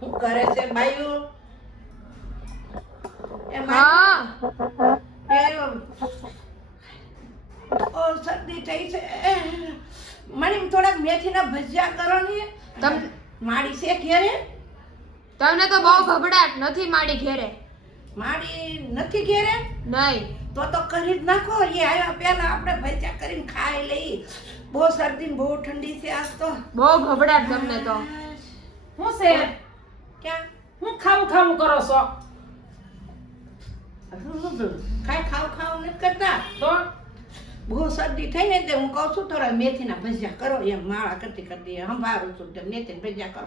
શું કરે છે બાયુ? એ હા. ઓ શરદી થઈ છે. મણી થોડાક મેથીના ભજીયા કરો ને તમ માડી છે ઘેરે? તમને તો બહુ ગભડાટ નથી માડી ઘેરે. માડી નથી ઘેરે? નહીં. તો તો કરી જ નાખો. એ આવ્યા પહેલા આપણે ભજીયા કરીને ખાઈ લઈ. બહુ શરદી બહુ ઠંડી છે આજ તો. બહુ ગભડાટ તમને તો. શું છે? ક્યાં? હું ખાવું ખાવું કરો છો? કાંઈ ખાવું ખાવું નથી કરતા? તો? બહુ શરદી થઈ ને તે હું કહું છું થોડા મેથીના ભજીયા કરો એમ માળા કરતી કરતી સંભાળું છું તે મેથીના ભજીયા કરો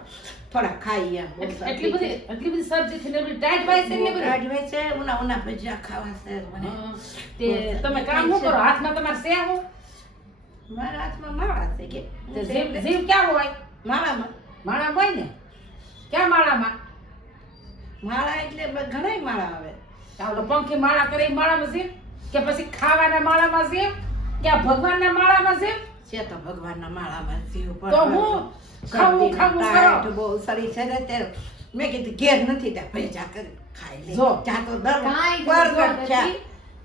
થોડા ખાઈ એમ એટલી બધી એટલી બધી શરદી થી ને બધી ટાઈટ વાય છે એટલી બધી? વાય છે ઉના ઉના ભજીયા ખાવા છે મને. તે તમે કામ શું કરો હાથમાં તમારે સે હું મારા હાથમાં માળા છે કે. જીવ જીવ ક્યાં હોય? માળામાં. માળા હોય ને? ક્યાં માળામાં? માળા એટલે ઘણા માળા આવે. આ પંખી માળા કરે માળામાં છે? કે પછી ખાવાના માળામાં છે? કે આ ભગવાનના માળામાં છે? છે તો ભગવાનના માળામાં જીવ તો હું ખાવું ખાવું કરો બહુ સારી છે ને તે મેં કીધું ઘેર નથી ત્યાં ભેજા કરી ખાઈ લે. જો. ત્યાં તો દર કાંઈ ધંધો નથી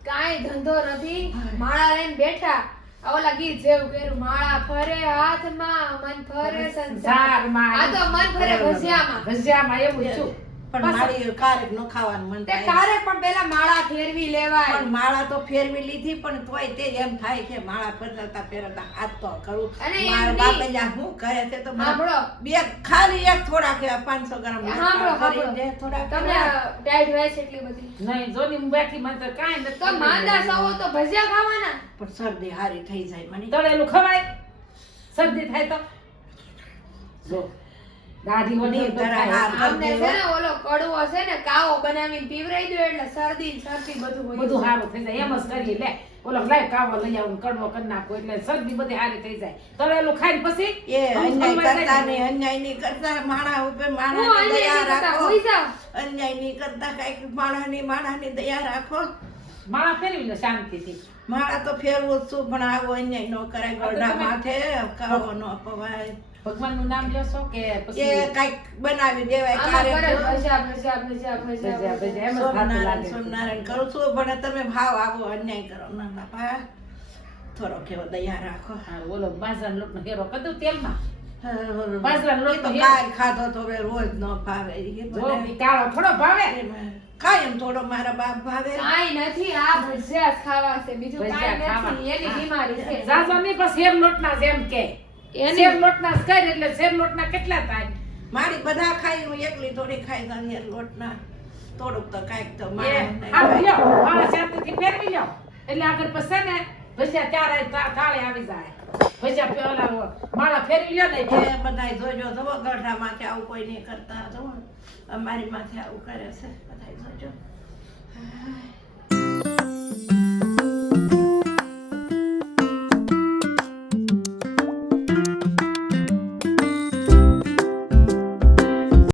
કાંઈ ધંધો નથી. માળા લઈને બેઠા. ઓલા ગીત જેવું કર્યું માળા ફરે હાથમાં મન ફરે સંસાર સંસારમાં. આ તો મન ફરે ભજિયામાં ભજિયામાં એવું છું પણ. મારી કારેક નો ખાવાનું મન તે થાય. કારે પણ પેલા માળા ફેરવી લેવાય. પણ માળા તો ફેરવી લીધી પણ તોય તે એમ થાય કે માળા ફેરવતા ફેરવતા હાથ તો કરું. અને મારા. બાપે જ્યાં શું કરે છે તો સાંભળો બે ખાલી એક થોડા કે 500 ગ્રામ સાંભળો, સાંભળો. દે થોડા તમે ડાયટ હોય છે એટલી બધી? નહીં જોની હું બેઠી મને તો કાંઈ નથી તો માંદા સવો તો ભજીયા ખાવાના. પણ શરદી હારી થઈ જાય મને. તળેલું ખવાય. શરદી થાય તો. જો. દાઢી વળી. હાર. આમને છે ને ઓલો કડવો છે ને કાવો બનાવીને પીવરાઈ દો એટલે શરદી શરદી બધું હોય બધું સારું થઈ જાય. એમ જ કરીએ લે. ઓલો લાય કાવો લઈ આવું કડવો કરી નાખો એટલે શરદી બધી સારી થઈ જાય. તળેલું ખાઈને પછી એ અન્યાય કરતા જાય. ને અન્યાય નહીં કરતા માણા ઉપર માણા દયા રાખો. અન્યાય નહીં કરતા કંઈક માણાની માણાની દયા રાખો. માળા ફેરવી લે શાંતિથી. માળા તો ફેરવું જ છું પણ આવો અન્યાય ન કરાય તો માથે કાવો ન પવાય ભગવાનનું નામ લેશો કે પછી કંઈક બનાવી દેવાય કરે ભજીયા ભજીયા ભજીયા, ભજીયા ભજીયા. એમ લાગે. સોમનારાયણ કરું છું પણ તમે ભાવ આવો અન્યાય કરો. ના બાપા થોડો કેવો દયા રાખો. હા, ઓલો બાજરાનો લોટનો હેરો કદું તેલમાં? બાજરાનો બાજરાનો લોટ તો તો કાલ ખાધો તો હવે રોજ ન ભાવે. કાળો થોડો ભાવે? એમાં કાયમ થોડો મારા બાપ ભાવે. કાઈ નથી આ ભજીયા ખાવા છે. બીજું કાંઈ. નથી. એની. બીમારી છે. નહીં પણ શેર લોટના જેમ કે. એની- શેર લોટના ખાય એટલે શેર લોટના કેટલા થાય? મારી બધા ખાઈ હું એકલી થોડી ખાઈ જાની લોટના. થોડુંક તો કાંઈક તો મારા શાંતિથી ફેરવી લ્યો. એટલે આગળ પછી ને ભજીયા ત્યારે થાળે આવી જાય. ભજીયા પેલા માળા ફેરવી લ્યો ને. એ બધાય જોજો જુઓ ગઢા માથે આવું કોઈ નહીં કરતા. જુઓ અમારી માથે આવું કરે છે. બધાય જોજો.